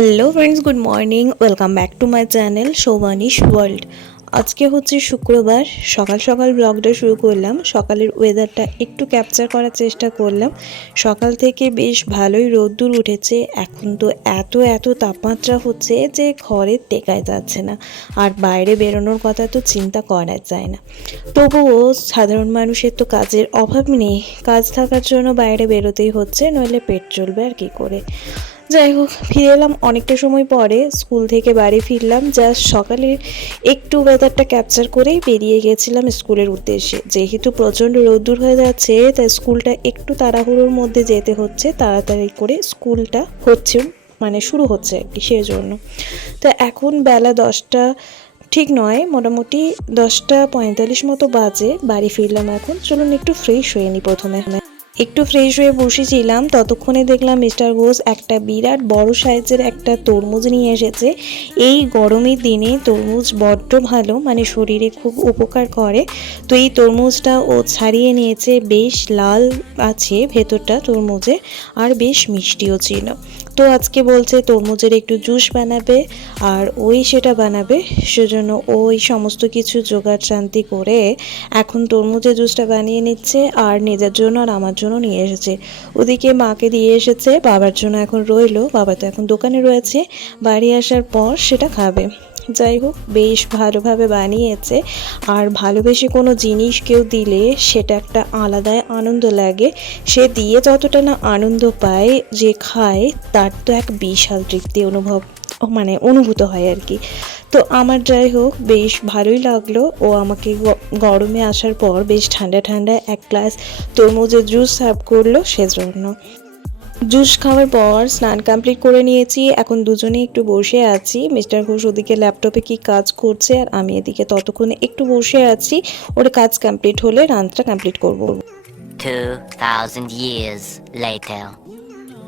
Hello friends good morning welcome back to my channel Shobhanish world আজকে হচ্ছে শুক্রবার, সকাল সকাল ব্লগটা শুরু করলাম। সকালের ওয়েদারটা একটু ক্যাপচার করার চেষ্টা করলাম। সকাল থেকে বেশ ভালোই রোদ্দুর উঠেছে। এখন তো এত এত তাপমাত্রা হচ্ছে যে ঘরে টেকায় যাচ্ছে না। আর বাইরে বেরোনোর কথা তো চিন্তা করা যায় না। তবুও সাধারণ মানুষের তো কাজের অভাব নেই। কাজ থাকার জন্য বাইরে বেরোতেই হচ্ছে, নইলে পেট চলবে আর কী করে। যাই হোক, ফিরে এলাম অনেকটা সময় পরে, স্কুল থেকে বাড়ি ফিরলাম জাস্ট সকালে একটু ওয়েদারটা ক্যাপচার করেই বেরিয়ে গেছিলাম স্কুলের উদ্দেশ্যে। যেহেতু প্রচণ্ড রোদ্দুর হয়ে যাচ্ছে, তাই স্কুলটা একটু তাড়াহুড়োর মধ্যে যেতে হচ্ছে, তাড়াতাড়ি করে স্কুলটা হচ্ছে মানে শুরু হচ্ছে আর কি, সেজন্য। তো এখন বেলা দশটা, ঠিক নয়, মোটামুটি দশটা পঁয়তাল্লিশ মতো বাজে, বাড়ি ফিরলাম এখন। চলুন একটু ফ্রেশ হয়ে নিই প্রথমে। একটু ফ্রেশ হয়ে বসেছিলাম, ততক্ষণে দেখলাম মিস্টার ঘোষ একটা বিরাট বড় সাইজের একটা তরমুজ নিয়ে এসেছে। এই গরমের দিনে তরমুজ বড্ড ভালো মানে শরীরে খুব উপকার করে। তো এই তরমুজটা ও ছাড়িয়ে নিয়েছে, বেশ লাল আছে ভেতরটা তরমুজে আর বেশ মিষ্টিও ছিল। তো আজকে বলছে তরমুজের একটু জুস বানাবে আর ওই সেটা বানাবে, সেজন্য ওই সমস্ত কিছু জোগাড় শান্তি করে এখন তরমুজের জুসটা বানিয়ে নিচ্ছে আর নিজের জন্য আর আমার জন্য নিয়ে এসেছে। ওদিকে মাকে দিয়ে এসেছে, বাবার জন্য এখন রইল, বাবা তো এখন দোকানে রয়েছে, বাড়ি আসার পর সেটা খাবে। যাই হোক, বেশ ভালোভাবে বানিয়েছে। আর ভালোবেসে কোনো জিনিস কেউ দিলে সেটা একটা আলাদাই আনন্দ লাগে। সে দিয়ে যতটা না আনন্দ পায়, যে খায়, তার তো এক বিশাল তৃপ্তি অনুভব মানে অনুভূত হয় আর কি। তো আমার যাই হোক, বেশ ভালোই লাগল। ও আমাকে গরমে আসার পর বেশ ঠান্ডা ঠান্ডা এক গ্লাস তরমুজের জুস সার্ভ করল সেজন্য। জুস খাওয়ার পর স্নান কমপ্লিট করে নিয়েছি। এখন দুজনে একটু বসে আছি। মিস্টার ঘোষ ওদিকে ল্যাপটপে কি কাজ করছে আর আমি এদিকে ততক্ষণে একটু বসে আছি। ওর কাজ কমপ্লিট হলে রান্নাটা কমপ্লিট করব। 2,000 years later.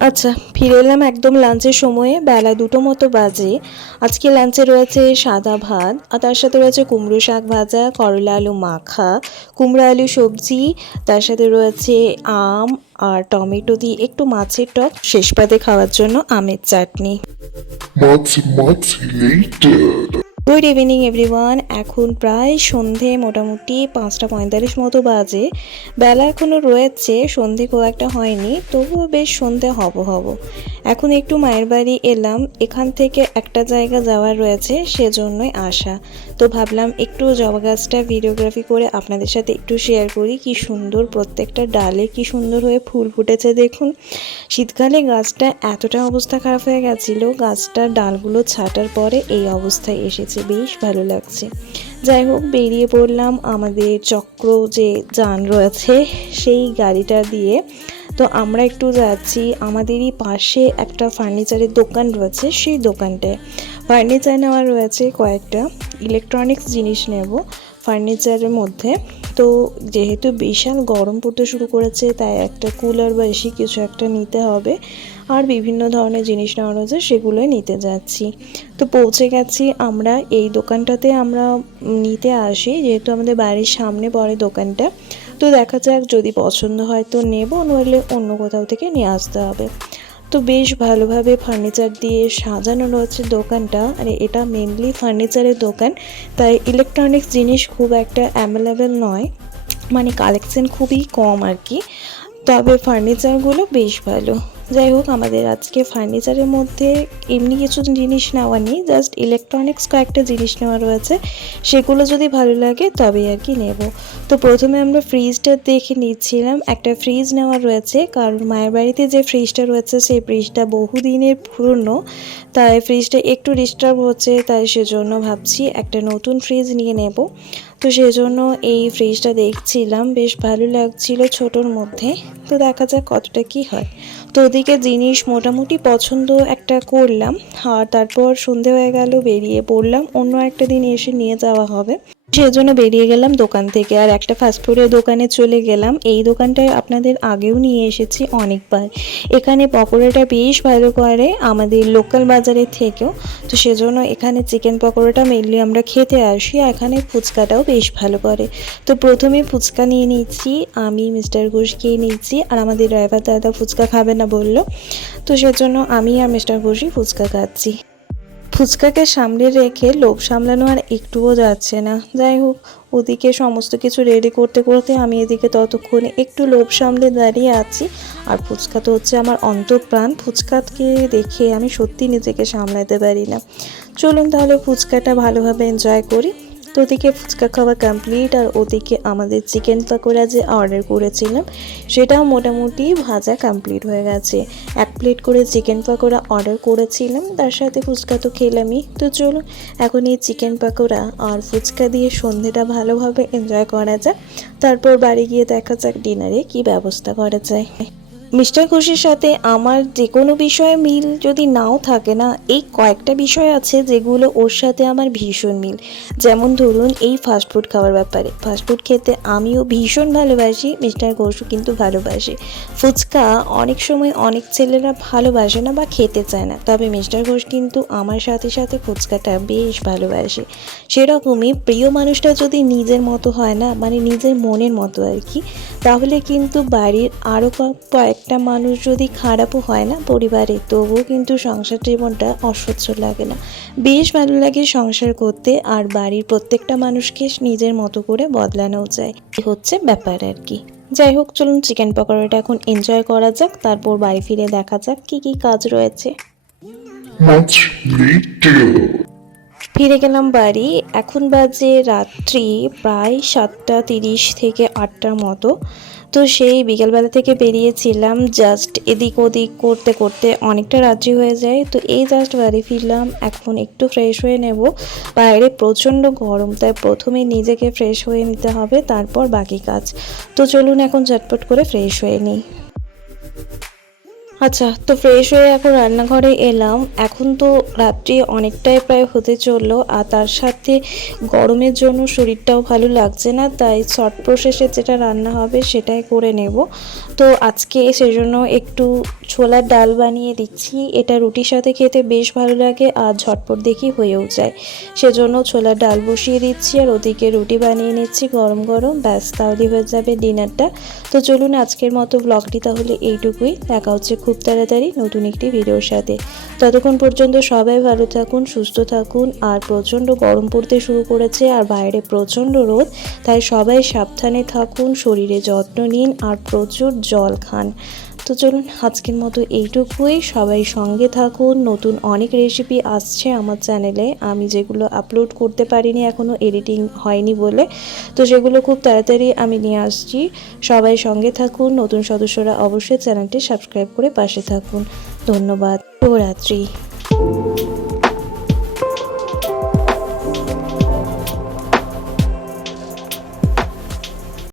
আচ্ছা ফিরে এলাম একদম লাঞ্চের সময়ে। বেলা দুটো মতো বাজে। আজকে লাঞ্চে রয়েছে সাদা ভাত আর তার সাথে রয়েছে কুমড়ো শাক ভাজা করলা আলু মাখা কুমড়ো আলু সবজি তার সাথে রয়েছে আম আর টমেটো দিয়ে একটু মাছের টক শেষ পাতে খাওয়ার জন্য আমের চাটনি. গুড ইভিনিং এভরিওয়ান এখন প্রায় সন্ধে মোটামুটি পাঁচটা পঁয়তাল্লিশ মতো বাজে। বেলা এখনও রয়েছে সন্ধে খুব একটা হয়নি তবুও বেশ সন্ধে হব হব। এখন একটু মায়ের বাড়ি এলাম। এখান থেকে একটা জায়গা যাওয়ার রয়েছে সেজন্যই আসা। তো ভাবলাম একটু জবা গাছটা ভিডিওগ্রাফি করে আপনাদের সাথে একটু শেয়ার করি কি সুন্দর প্রত্যেকটা ডালে কি সুন্দর হয়ে ফুল ফুটেছে দেখুন। শীতকালে গাছটা এতটা অবস্থা খারাপ হয়ে গেছিল, গাছটার ডালগুলো ছাটার পরে এই অবস্থায় এসেছে, বেশ ভালো লাগছে। যাই হোক, বেরিয়ে পড়লাম আমাদের চক্র যে যান রয়েছে সেই গাড়িটা দিয়ে। তো আমরা একটু যাচ্ছি, আমাদেরই পাশে একটা ফার্নিচারের দোকান রয়েছে সেই দোকানটায়। ফার্নিচার নেওয়া রয়েছে কয়েকটা। ইলেকট্রনিক্স জিনিস নেব ফার্নিচারের মধ্যে। তো যেহেতু বিশাল গরম পড়তে শুরু করেছে, তাই একটা কুলার বা এসি কিছু একটা নিতে হবে। আর বিভিন্ন ধরনের জিনিস নেওয়া রয়েছে, সেগুলোই নিতে যাচ্ছি। তো পৌঁছে গেছি আমরা এই দোকানটাতে, আমরা নিতে আসি। যেহেতু আমাদের বাড়ির সামনে পড়ে দোকানটা। তো দেখা যাক, যদি পছন্দ হয় তো নেব, নইলে অন্য কোথাও থেকে নিয়ে আসতে হবে। তো বেশ ভালোভাবে ফার্নিচার দিয়ে সাজানো রয়েছে দোকানটা। আর, এটা মেনলি ফার্নিচারের দোকান, তাই ইলেকট্রনিক্স জিনিস খুব একটা অ্যাভেলেবেল নয়। মানে কালেকশন খুবই কম আর কি। তবে ফার্নিচারগুলো বেশ ভালো। যাই হোক আমাদের আজকে ফার্নিচারের মধ্যে এমনি কিছু জিনিস নেওয়া নেই জাস্ট ইলেকট্রনিক্স কয়েকটা জিনিস নেওয়া রয়েছে। সেগুলো যদি ভালো লাগে তবে আর কি নেব। তো প্রথমে আমরা ফ্রিজটা দেখে নিচ্ছিলাম। একটা ফ্রিজ নেওয়া রয়েছে, কারণ মায়ের বাড়িতে যে ফ্রিজটা রয়েছে, সেই ফ্রিজটা বহুদিনের পুরনো। তাই ফ্রিজটা একটু ডিস্টার্ব হচ্ছে, তাই সেজন্য ভাবছি একটা নতুন ফ্রিজ নিয়ে নেব। তো সেজন্য এই ফ্রিজটা দেখছিলাম, বেশ ভালো লাগছিল ছোটোর মধ্যে। তো দেখা যাক কতটা কি হয়। তো ওদিকে জিনিস মোটামুটি পছন্দ একটা করলাম, আর তারপর সন্ধে হয়ে গেল, বেরিয়ে পড়লাম। অন্য একটা দিন এসে নিয়ে যাওয়া হবে। সেজন্য বেরিয়ে গেলাম দোকান থেকে। আর একটা ফাস্টফুডের দোকানে চলে গেলাম। এই দোকানটায় আপনাদের আগেও নিয়ে এসেছি অনেকবার। এখানে পকোড়াটা বেশ ভালো করে আমাদের লোকাল বাজারের থেকেও। তো সেজন্য এখানে চিকেন পকোড়াটা মেনলি আমরা খেতে আসি। আর এখানে ফুচকাটাও বেশ ভালো করে। তো প্রথমে ফুচকা নিয়ে নিচ্ছি। আমি, মিস্টার ঘোষ খেয়ে নিচ্ছি। আর আমাদের ড্রাইভার দাদা ফুচকা খাবে না বলল। তো সেজন্য আমি আর মিস্টার ঘোষই ফুচকা খাচ্ছি। ফুচকাকে সামনে রেখে লোভ সামলানো আর একটুও যাচ্ছে না। যাই হোক, ওদিকে সমস্ত কিছু রেডি করতে করতে আমি এদিকে ততক্ষণে একটু লোভ সামলে দাঁড়িয়ে আছি। আর ফুচকা তো হচ্ছে আমার অন্তঃপ্রাণ। ফুচকাকে দেখে আমি সত্যি নিজেকে সামলাতে পারি না। চলুন তাহলে ফুচকাটা ভালোভাবে এনজয় করি। তো ওদিকে ফুচকা খাওয়া কমপ্লিট আর ওদিকে আমাদের চিকেন পাকোড়া যে অর্ডার করেছিলাম, সেটাও মোটামুটি ভাজা কমপ্লিট হয়ে গেছে। এক প্লেট করে চিকেন পাকোড়া অর্ডার করেছিলাম, তার সাথে ফুচকা তো খেলামই। তো চলুন, এখন এই চিকেন পাকোড়া আর ফুচকা দিয়ে সন্ধেটা ভালোভাবে এনজয় করা যাক। তারপর বাড়ি গিয়ে দেখা যাক ডিনারে কি ব্যবস্থা করা যায়। মিস্টার ঘোষের সাথে আমার যে কোনো বিষয়ে মিল যদি নাও থাকে না, এই কয়েকটা বিষয় আছে যেগুলো ওর সাথে আমার ভীষণ মিল। যেমন ধরুন এই ফাস্টফুড খাওয়ার ব্যাপারে। ফাস্টফুড খেতে আমিও ভীষণ ভালোবাসি, মিস্টার ঘোষও কিন্তু ভালোবাসে। ফুচকা অনেক সময় অনেক ছেলেরা ভালোবাসে না বা খেতে চায় না। তবে মিস্টার ঘোষ কিন্তু আমার সাথে সাথে ফুচকাটা বেশ ভালোবাসে। সেরকমই প্রিয় মানুষটা যদি নিজের মতো হয় না মানে নিজের মনের মতো আর কি, তাহলে কিন্তু বাড়ির আরও কয়েকটা মানুষ যদি খারাপও হয় না পরিবারে তবুও কিন্তু সংসার জীবনটা অসহ্য লাগে না। বেশ ভালো লাগে সংসার করতে আর বাড়ির প্রত্যেকটা মানুষকে নিজের মতো করে বদলানো যায়। হচ্ছে ব্যাপার আর কি। যাই হোক চলুন চিকেন পকোড়াটা এখন এনজয় করা যাক তারপর বাড়ি ফিরে দেখা যাক কি কি কাজ রয়েছে। ফিরে গেলাম বাড়ি। এখন বাজে রাত্রি প্রায় সাতটা তিরিশ থেকে আটটার মতো। তো সেই বিকেলবেলা থেকে বেরিয়েছিলাম জাস্ট এদিক ওদিক করতে করতে অনেকটা রাত্রি হয়ে যায়। তো এই জাস্ট বাড়ি ফিরলাম, এখন একটু ফ্রেশ হয়ে নেব। বাইরে প্রচণ্ড গরম, তাই প্রথমে নিজেকে ফ্রেশ হয়ে নিতে হবে, তারপর বাকি কাজ। তো চলুন এখন ঝটপট করে ফ্রেশ হয়ে নিই। আচ্ছা তো ফ্রেশ হয়ে এখন রান্নাঘরে এলাম। এখন তো রাত্রি অনেকটাই প্রায় হতে চলল, আর তার সাথে গরমের জন্য শরীরটাও ভালো লাগছে না, তাই শর্ট প্রসেসে যেটা রান্না হবে সেটাই করে নেব। তো আজকে সেজন্য একটু ছোলার ডাল বানিয়ে দিচ্ছি, এটা রুটির সাথে খেতে বেশ ভালো লাগে আর ঝটপট দেখি হয়েও যায়। সেজন্য ছোলার ডাল বসিয়ে দিচ্ছি আর ওদিকে রুটি বানিয়ে নিচ্ছি গরম গরম, ব্যাস তাহলে হয়ে যাবে ডিনারটা। তো চলুন আজকের মতো ব্লগটি তাহলে এইটুকুই, দেখা হচ্ছে খুব তাড়াতাড়ি নতুন একটি ভিডিওর সাথে। ততক্ষণ পর্যন্ত সবাই ভালো থাকুন, সুস্থ থাকুন, আর প্রচণ্ড গরম পড়তে শুরু করেছে আর বাইরে প্রচণ্ড রোদ, তাই সবাই সাবধানে থাকুন, শরীরে যত্ন নিন, আর প্রচুর জল খান। তো চলুন আজকের মতো এইটুকুই। সবাই সঙ্গে থাকুন। নতুন অনেক রেসিপি আসছে আমার চ্যানেলে। আমি যেগুলো আপলোড করতে পারিনি এখনও এডিটিং হয়নি বলে। তো সেগুলো খুব তাড়াতাড়ি আমি নিয়ে আসছি। সবাই সঙ্গে থাকুন। নতুন সদস্যরা অবশ্যই চ্যানেলটি সাবস্ক্রাইব করে পাশে থাকুন। ধন্যবাদ। শুভরাত্রি।